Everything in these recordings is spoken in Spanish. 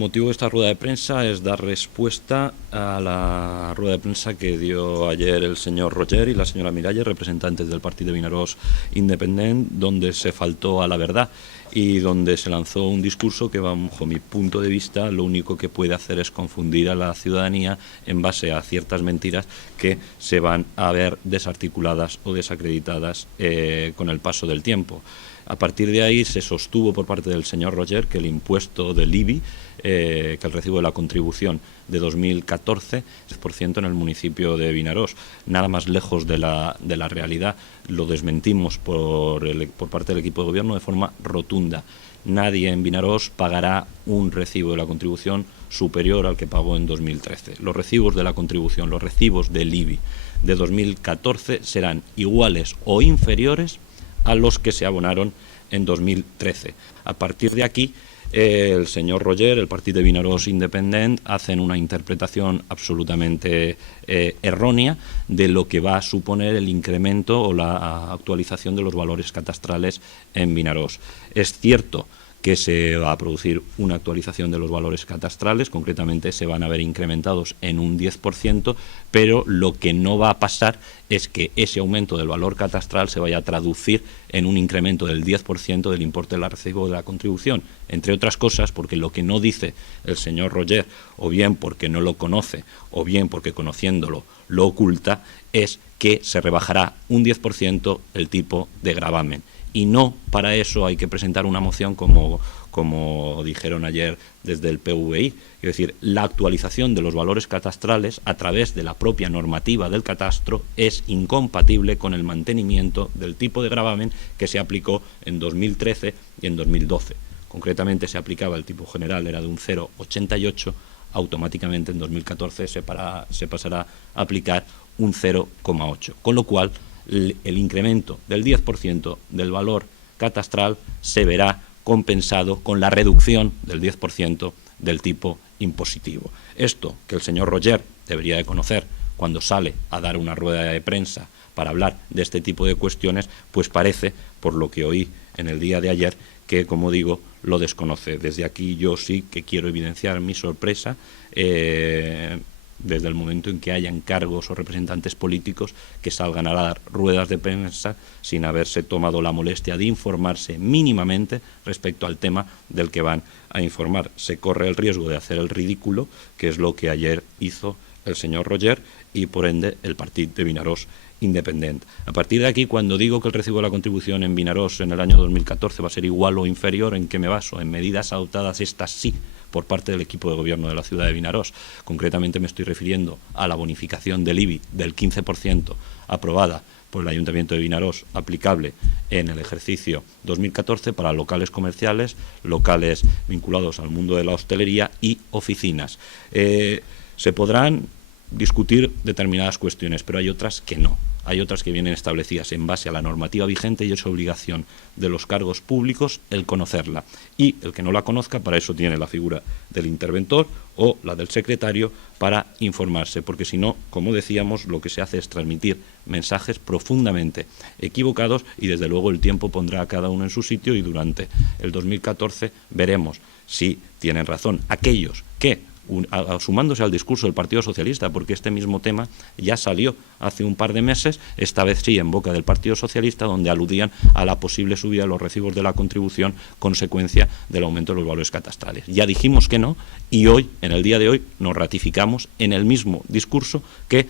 motivo de esta rueda de prensa es dar respuesta a la rueda de prensa que dio ayer el señor Roger y la señora Miralles, representantes del Partido de Vinaròs Independent, donde se faltó a la verdad y donde se lanzó un discurso que, bajo mi punto de vista, lo único que puede hacer es confundir a la ciudadanía en base a ciertas mentiras que se van a ver desarticuladas o desacreditadas con el paso del tiempo. A partir de ahí se sostuvo por parte del señor Roger que el impuesto del IBI, que el recibo de la contribución de 2014, 10% en el municipio de Vinaròs. Nada más lejos de la realidad. Lo desmentimos por parte del equipo de gobierno de forma rotunda. Nadie en Vinaròs pagará un recibo de la contribución superior al que pagó en 2013. Los recibos de la contribución, los recibos del IBI de 2014 serán iguales o inferiores a los que se abonaron en 2013. A partir de aquí, el señor Roger, el Partido de Vinaròs Independent, hacen una interpretación absolutamente errónea de lo que va a suponer el incremento o la actualización de los valores catastrales en Vinaròs. Es cierto que se va a producir una actualización de los valores catastrales, concretamente se van a ver incrementados en un 10%, pero lo que no va a pasar es que ese aumento del valor catastral se vaya a traducir en un incremento del 10% del importe del recibo de la contribución, entre otras cosas porque lo que no dice el señor Roger, o bien porque no lo conoce, o bien porque conociéndolo lo oculta, es que se rebajará un 10% el tipo de gravamen. Y no para eso hay que presentar una moción como dijeron ayer desde el PVI. Es decir, la actualización de los valores catastrales a través de la propia normativa del catastro es incompatible con el mantenimiento del tipo de gravamen que se aplicó en 2013 y en 2012. Concretamente se aplicaba el tipo general, era de un 0,88, automáticamente en 2014 se pasará a aplicar un 0,8. Con lo cual, el incremento del 10% del valor catastral se verá compensado con la reducción del 10% del tipo impositivo. Esto que el señor Roger debería de conocer cuando sale a dar una rueda de prensa para hablar de este tipo de cuestiones, pues parece, por lo que oí en el día de ayer, que, como digo, lo desconoce. Desde aquí yo sí que quiero evidenciar mi sorpresa desde el momento en que hayan cargos o representantes políticos que salgan a dar ruedas de prensa sin haberse tomado la molestia de informarse mínimamente respecto al tema del que van a informar. Se corre el riesgo de hacer el ridículo, que es lo que ayer hizo el señor Roger y, por ende, el Partido de Vinaròs Independent. A partir de aquí, cuando digo que el recibo de la contribución en Vinaròs en el año 2014 va a ser igual o inferior, ¿en qué me baso? En medidas adoptadas, estas sí, por parte del equipo de gobierno de la ciudad de Vinaròs. Concretamente me estoy refiriendo a la bonificación del IBI del 15% aprobada por el Ayuntamiento de Vinaròs, aplicable en el ejercicio 2014 para locales comerciales, locales vinculados al mundo de la hostelería y oficinas. Se podrán discutir determinadas cuestiones, pero hay otras que no. Hay otras que vienen establecidas en base a la normativa vigente y es obligación de los cargos públicos el conocerla. Y el que no la conozca, para eso tiene la figura del interventor o la del secretario para informarse, porque si no, como decíamos, lo que se hace es transmitir mensajes profundamente equivocados y desde luego el tiempo pondrá a cada uno en su sitio y durante el 2014 veremos si tienen razón aquellos que, sumándose al discurso del Partido Socialista, porque este mismo tema ya salió hace un par de meses, esta vez sí en boca del Partido Socialista, donde aludían a la posible subida de los recibos de la contribución consecuencia del aumento de los valores catastrales. Ya dijimos que no y hoy, en el día de hoy, nos ratificamos en el mismo discurso que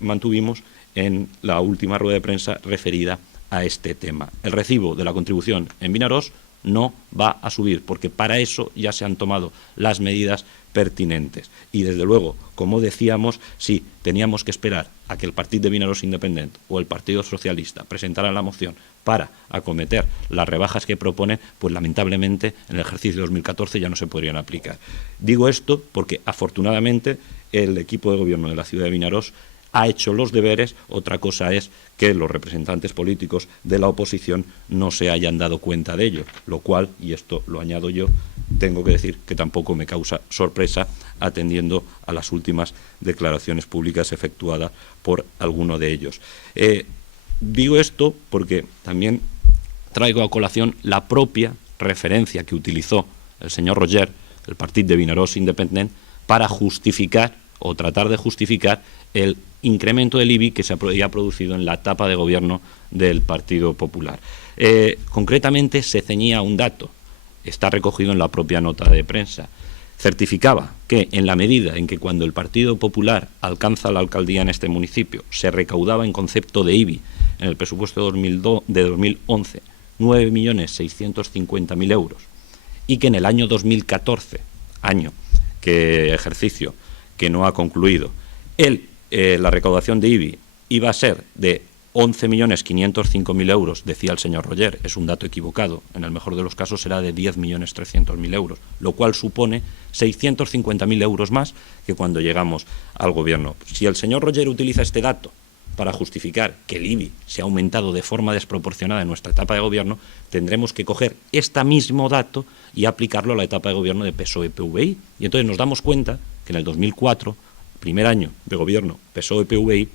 mantuvimos en la última rueda de prensa referida a este tema. El recibo de la contribución en Vinaròs no va a subir, porque para eso ya se han tomado las medidas pertinentes. Y desde luego, como decíamos, si teníamos que esperar a que el Partido de Vinaròs Independent o el Partido Socialista presentaran la moción para acometer las rebajas que proponen, pues lamentablemente en el ejercicio 2014 ya no se podrían aplicar. Digo esto porque afortunadamente el equipo de gobierno de la ciudad de Vinaròs ha hecho los deberes. Otra cosa es que los representantes políticos de la oposición no se hayan dado cuenta de ello, lo cual, y esto lo añado yo, tengo que decir que tampoco me causa sorpresa atendiendo a las últimas declaraciones públicas efectuadas por alguno de ellos. Digo esto porque también traigo a colación la propia referencia que utilizó el señor Roger el Partit de Vinaròs Independent, para justificar o tratar de justificar el incremento del IBI que se había producido en la etapa de gobierno del Partido Popular. Concretamente se ceñía a un dato, está recogido en la propia nota de prensa. Certificaba que en la medida en que cuando el Partido Popular alcanza la alcaldía en este municipio se recaudaba en concepto de IBI en el presupuesto de 2011 9.650.000 euros y que en el año 2014, ejercicio que no ha concluido, la recaudación de IBI iba a ser de 11.505.000 euros, decía el señor Roger, es un dato equivocado, en el mejor de los casos será de 10.300.000 euros, lo cual supone 650.000 euros más que cuando llegamos al gobierno. Si el señor Roger utiliza este dato para justificar que el IBI se ha aumentado de forma desproporcionada en nuestra etapa de gobierno, tendremos que coger este mismo dato y aplicarlo a la etapa de gobierno de PSOE-PVI. Y entonces nos damos cuenta que en el 2004, primer año de gobierno PSOE-PVI,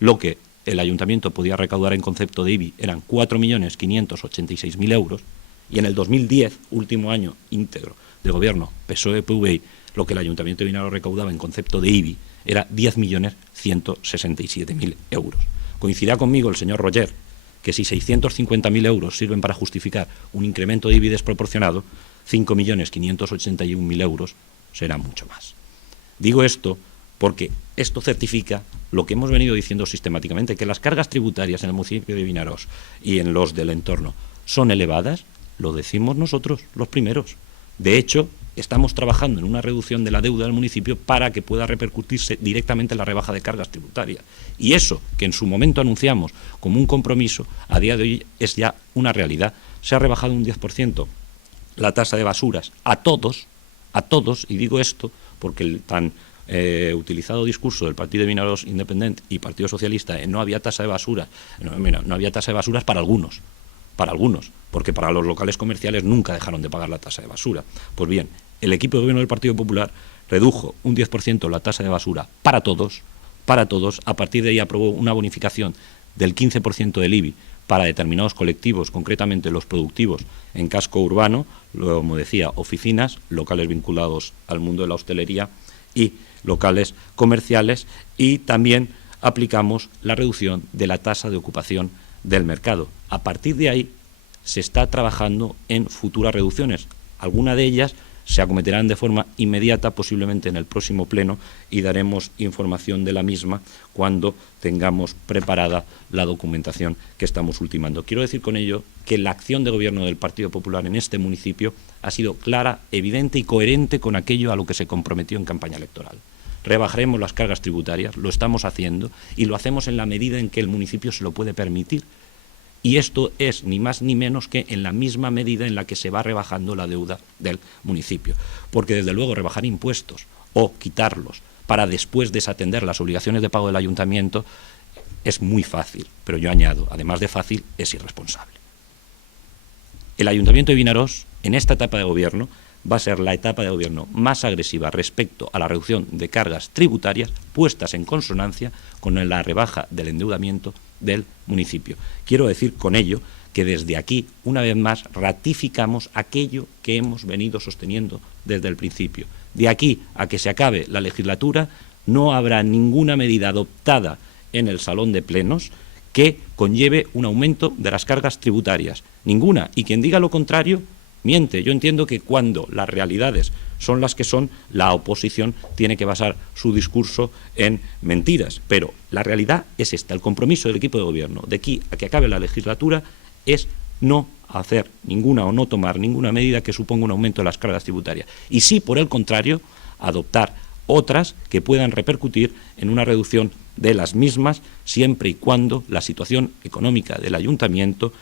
lo que el ayuntamiento podía recaudar en concepto de IBI eran 4.586.000 euros y en el 2010, último año íntegro de gobierno PSOE-PVI, lo que el ayuntamiento de Vinaròs recaudaba en concepto de IBI era 10.167.000 euros. Coincidirá conmigo el señor Roger que si 650.000 euros sirven para justificar un incremento de IBI desproporcionado, 5.581.000 euros será mucho más. Digo esto porque esto certifica lo que hemos venido diciendo sistemáticamente, que las cargas tributarias en el municipio de Vinaròs y en los del entorno son elevadas, lo decimos nosotros, los primeros. De hecho, estamos trabajando en una reducción de la deuda del municipio para que pueda repercutirse directamente en la rebaja de cargas tributarias. Y eso, que en su momento anunciamos como un compromiso, a día de hoy es ya una realidad. Se ha rebajado un 10% la tasa de basuras a todos, y digo esto porque el tan utilizado discurso del Partido de Vinaròs Independent y Partido Socialista no había tasa de basura, no había tasa de basuras para algunos, porque para los locales comerciales nunca dejaron de pagar la tasa de basura. Pues bien, el equipo de gobierno del Partido Popular redujo un 10% la tasa de basura para todos, a partir de ahí aprobó una bonificación del 15% del IBI para determinados colectivos, concretamente los productivos en casco urbano, como decía, oficinas, locales vinculados al mundo de la hostelería y locales comerciales, y también aplicamos la reducción de la tasa de ocupación del mercado. A partir de ahí se está trabajando en futuras reducciones. Algunas de ellas se acometerán de forma inmediata, posiblemente en el próximo pleno, y daremos información de la misma cuando tengamos preparada la documentación que estamos ultimando. Quiero decir con ello que la acción de gobierno del Partido Popular en este municipio ha sido clara, evidente y coherente con aquello a lo que se comprometió en campaña electoral. Rebajaremos las cargas tributarias, lo estamos haciendo, y lo hacemos en la medida en que el municipio se lo puede permitir. Y esto es ni más ni menos que en la misma medida en la que se va rebajando la deuda del municipio. Porque desde luego rebajar impuestos o quitarlos para después desatender las obligaciones de pago del ayuntamiento es muy fácil, pero yo añado, además de fácil, es irresponsable. El ayuntamiento de Vinaròs, en esta etapa de gobierno, va a ser la etapa de gobierno más agresiva respecto a la reducción de cargas tributarias puestas en consonancia con la rebaja del endeudamiento del municipio. Quiero decir con ello que desde aquí, una vez más, ratificamos aquello que hemos venido sosteniendo desde el principio. De aquí a que se acabe la legislatura, no habrá ninguna medida adoptada en el Salón de Plenos que conlleve un aumento de las cargas tributarias. Ninguna. Y quien diga lo contrario, miente. Yo entiendo que cuando las realidades son las que son, la oposición tiene que basar su discurso en mentiras. Pero la realidad es esta. El compromiso del equipo de gobierno de aquí a que acabe la legislatura es no hacer ninguna o no tomar ninguna medida que suponga un aumento de las cargas tributarias. Y sí, por el contrario, adoptar otras que puedan repercutir en una reducción de las mismas, siempre y cuando la situación económica del ayuntamiento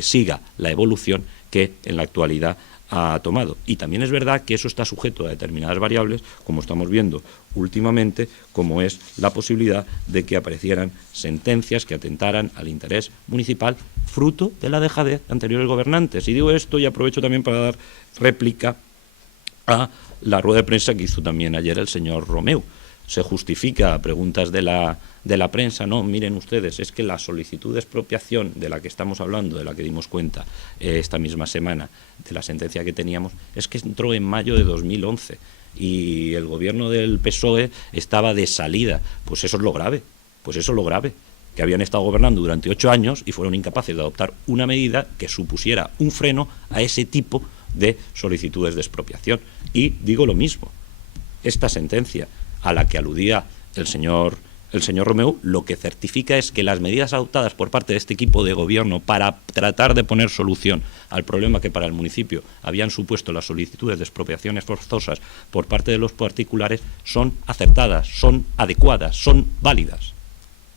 siga la evolución que en la actualidad ha tomado. Y también es verdad que eso está sujeto a determinadas variables, como estamos viendo últimamente, como es la posibilidad de que aparecieran sentencias que atentaran al interés municipal, fruto de la dejadez de anteriores gobernantes. Y digo esto y aprovecho también para dar réplica a la rueda de prensa que hizo también ayer el señor Romeu. se justifica a preguntas de la prensa. No, miren ustedes, es que la solicitud de expropiación de la que estamos hablando, de la que dimos cuenta esta misma semana, de la sentencia que teníamos, es que entró en mayo de 2011 y el gobierno del PSOE estaba de salida. Pues eso es lo grave, que habían estado gobernando durante 8 años y fueron incapaces de adoptar una medida que supusiera un freno a ese tipo de solicitudes de expropiación. Y digo lo mismo, esta sentencia a la que aludía el señor Romeu, lo que certifica es que las medidas adoptadas por parte de este equipo de gobierno para tratar de poner solución al problema que para el municipio habían supuesto las solicitudes de expropiaciones forzosas por parte de los particulares son acertadas, son adecuadas, son válidas.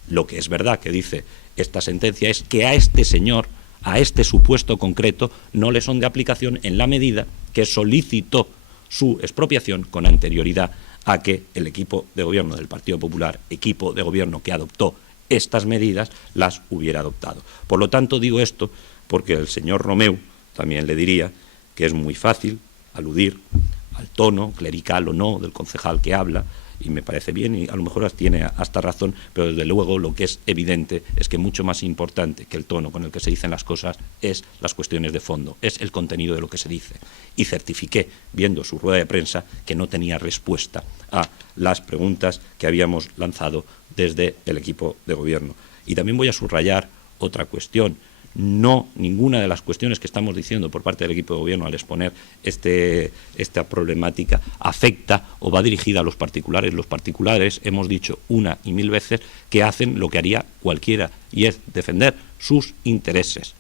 Lo que es verdad que dice esta sentencia es que a este señor, a este supuesto concreto, no le son de aplicación en la medida que solicitó su expropiación con anterioridad a que el equipo de gobierno del Partido Popular, equipo de gobierno que adoptó estas medidas, las hubiera adoptado. Por lo tanto, digo esto porque el señor Romeu también le diría que es muy fácil aludir al tono, clerical o no, del concejal que habla, y me parece bien, y a lo mejor tiene hasta razón, pero desde luego lo que es evidente es que mucho más importante que el tono con el que se dicen las cosas es las cuestiones de fondo, es el contenido de lo que se dice. Y certifiqué, viendo su rueda de prensa, que no tenía respuesta a las preguntas que habíamos lanzado desde el equipo de gobierno. Y también voy a subrayar otra cuestión. No, ninguna de las cuestiones que estamos diciendo por parte del equipo de gobierno al exponer esta problemática afecta o va dirigida a los particulares. Los particulares, hemos dicho una y mil veces, que hacen lo que haría cualquiera, y es defender sus intereses.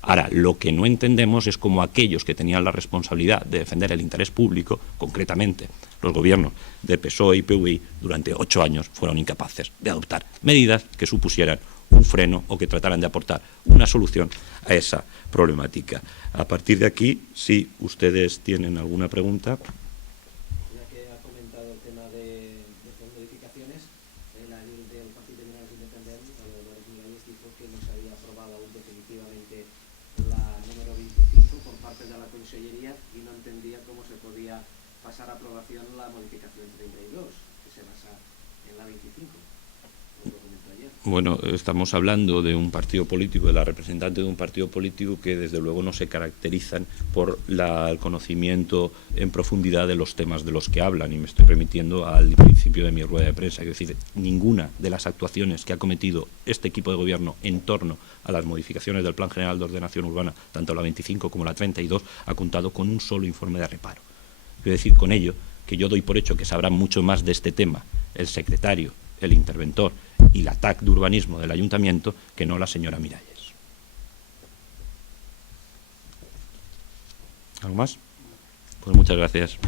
Ahora, lo que no entendemos es cómo aquellos que tenían la responsabilidad de defender el interés público, concretamente los gobiernos de PSOE y PVI, durante 8 años fueron incapaces de adoptar medidas que supusieran un freno o que trataran de aportar una solución a esa problemática. A partir de aquí, si ustedes tienen alguna pregunta. Ya que ha comentado el tema de modificaciones, el del Partido de Mineros Independientes, Álvaro Miralles, dijo que no se había aprobado aún definitivamente la número 25 por parte de la Consellería y no entendía cómo se podía pasar a aprobación la modificación 32, que se basa en la 25. Bueno, estamos hablando de un partido político, de la representante de un partido político que desde luego no se caracterizan por el conocimiento en profundidad de los temas de los que hablan, y me estoy remitiendo al principio de mi rueda de prensa. Es decir, ninguna de las actuaciones que ha cometido este equipo de gobierno en torno a las modificaciones del Plan General de Ordenación Urbana, tanto la 25 como la 32, ha contado con un solo informe de reparo. Quiero decir con ello que yo doy por hecho que sabrán mucho más de este tema el secretario, el interventor y la TAC de urbanismo del ayuntamiento que no la señora Miralles. ¿Algo más? Pues muchas gracias.